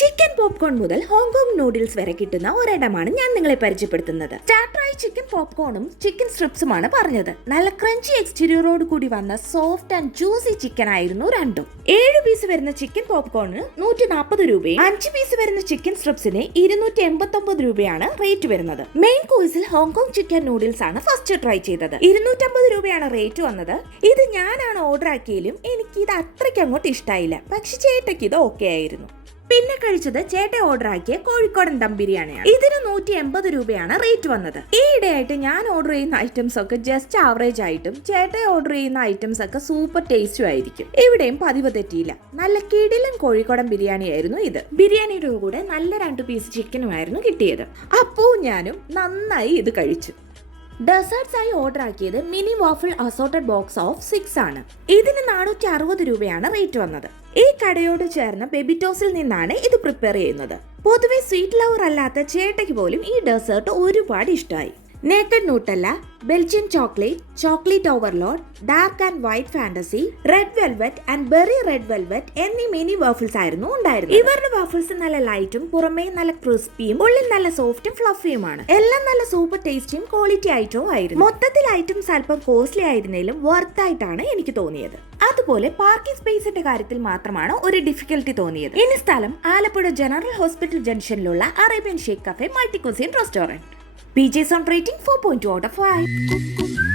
Chicken popcorn മുതൽ Hong Kong noodles വരെ കിട്ടുന്ന ഒരിടമാണ് ഞാൻ നിങ്ങളെ പരിചയപ്പെടുത്തുന്നത്. സ്റ്റാർട്ടറായി ചിക്കൻ പോപ്കോണും ചിക്കൻ സ്ട്രിപ്സുമാണ് പറഞ്ഞത്. നല്ല ക്രഞ്ചി എക്സ്റ്റീരിയറോട് കൂടി വന്ന സോഫ്റ്റ് ആൻഡ് ജ്യൂസി ചിക്കൻ ആയിരുന്നു രണ്ടും. 7 പീസ് വരുന്ന ചിക്കൻ പോപ്കോണിന് 140 രൂപയും 5 പീസ് വരുന്ന ചിക്കൻ സ്ട്രിപ്സിന് 289 രൂപയാണ് റേറ്റ് വരുന്നത്. മെയിൻ കോഴ്സിൽ ഹോങ്കോങ് ചിക്കൻ നൂഡിൽസ് ആണ് ഫസ്റ്റ് ട്രൈ ചെയ്തത്. 250 രൂപയാണ് റേറ്റ് വന്നത്. ഇത് ഞാനാണ് ഓർഡർ ആക്കിയാലും എനിക്ക് ഇത് അത്രയ്ക്ക് അങ്ങോട്ട് ഇഷ്ടമായില്ല. പക്ഷെ ചേട്ടയ്ക്ക് ഇത് ഓക്കെ ആയിരുന്നു. പിന്നെ കഴിച്ചത് ചേട്ട ഓർഡർ ആക്കിയ കോഴിക്കോടൻ ദം ബിരിയാണിയാണ്. ഇതിന് 180 രൂപയാണ് റേറ്റ് വന്നത്. ഈ ഇടയായിട്ട് ഞാൻ ഓർഡർ ചെയ്യുന്ന ഐറ്റംസ് ഒക്കെ ജസ്റ്റ് ആവറേജ് ആയിട്ടും ചേട്ട ഓർഡർ ചെയ്യുന്ന ഐറ്റംസ് ഒക്കെ സൂപ്പർ ടേസ്റ്റും ആയിരിക്കും. ഇവിടെയും പതിവ് തെറ്റിയില്ല. നല്ല കിടിലൻ കോഴിക്കോടൻ ബിരിയാണി ആയിരുന്നു ഇത്. ബിരിയാണിയുടെ കൂടെ നല്ല 2 പീസ് ചിക്കനുമായിരുന്നു കിട്ടിയത്. അപ്പോൾ ഞാനും നന്നായി ഇത് കഴിച്ചു. ഡെസേർട്സ് ആയി ഓർഡർ ആക്കിയത് mini waffle assorted box of 6 ആണ്. ഇതിന് 460 രൂപയാണ് റേറ്റ് വന്നത്. ഈ കടയോട് ചേർന്ന ബെബിറ്റോസിൽ നിന്നാണ് ഇത് പ്രിപ്പയർ ചെയ്യുന്നത്. പൊതുവെ സ്വീറ്റ് ലവർ അല്ലാത്ത ചേട്ടയ്ക്ക് പോലും ഈ ഡെസേർട്ട് ഒരുപാട് ഇഷ്ടമായി. Naked Nutella, Belgian chocolate overload, dark and white fantasy, red velvet and berry red velvet എന്നീ മിനി വാഫിൾസ് ആയിരുന്നു ഉണ്ടായിരുന്നത്. ഇവരുടെ വാഫിൾസ് നല്ല ലൈറ്റും പുറമേ നല്ല ക്രിസ്പിയും ഉള്ളിൽ നല്ല സോഫ്റ്റും ഫ്ലഫിയുമാണ്. എല്ലാം നല്ല സൂപ്പർ ടേസ്റ്റിയും ക്വാളിറ്റി ഐറ്റവും ആയിരുന്നു. മൊത്തത്തിൽ ഐറ്റംസ് അല്പം കോസ്റ്റ്ലി ആയിരുന്നാലും വർത്ത് ആയിട്ടാണ് എനിക്ക് തോന്നിയത്. അതുപോലെ പാർക്കിംഗ് സ്പേസിന്റെ കാര്യത്തിൽ മാത്രമാണ് ഒരു ഡിഫിക്കൽട്ടി തോന്നിയത്. ഇനി സ്ഥലം ആലപ്പുഴ ജനറൽ ഹോസ്പിറ്റൽ ജംഗ്ഷനിലുള്ള Arabian shake cafe multi cuisine restaurant. PJ Sound rating 4.2 out of 5.